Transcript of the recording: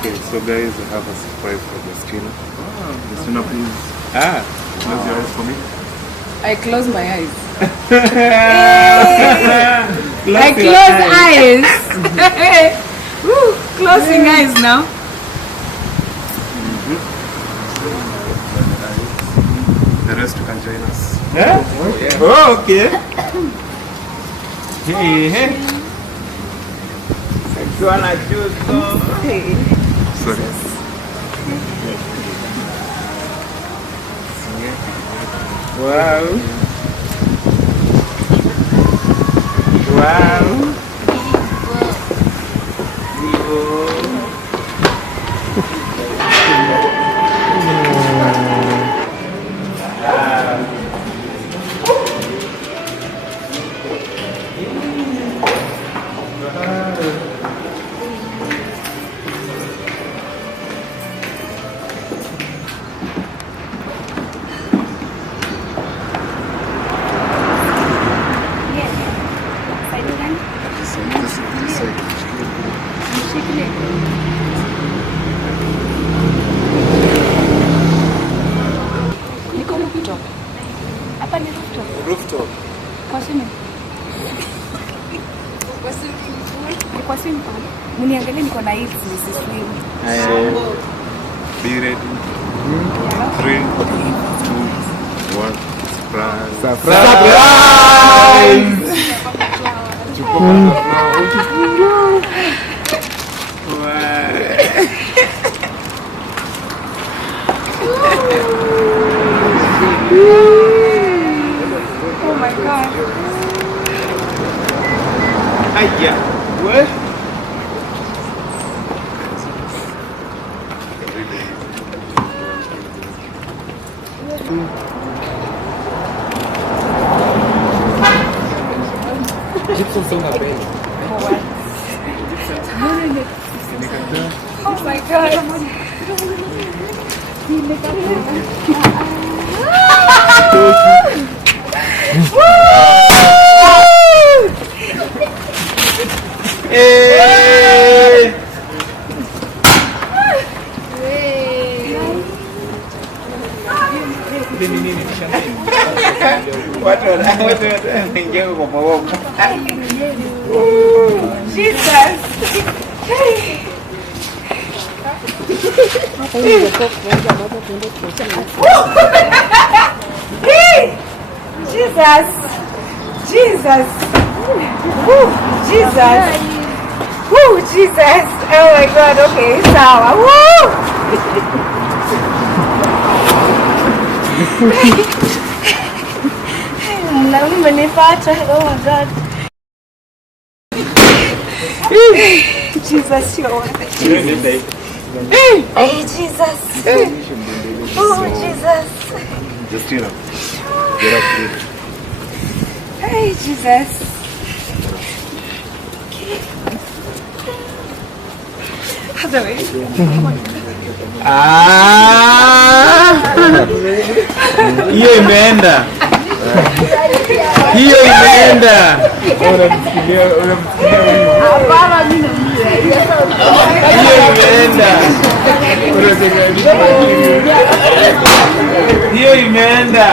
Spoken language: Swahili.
Okay, so guys, I have a surprise for Justina. Justina, please. Close your eyes for me. I close my eyes. I close eyes. Woo, closing eyes now. The rest you can join us. Yeah. Oh, okay. Hey. Sorry. Wow. Rooftop. Kwa swimming pool. Muniangalie niko na heels nisiswim. Be ready. 3, 2, 1. Surprise! Oh my god. Aya. What? Gibson songa mbele. Oh my god. Hey! Watu wanaingia kwa mabomu. Jesus. Jesus. Jesus. Woo, Jesus. Woo, Jesus. Oh my God. Okay, sawa. Woo. Launi menipata. Oh my God. Jesus, you're worth it. Hey, Jesus. Oh, Jesus. Justina, get up, please. Hey, Jesus. Other way. Hiyo imeenda. Hiyo imeenda. Unamsikia huyu. Hapana, mimi Hiyo imeenda. Hiyo imeenda.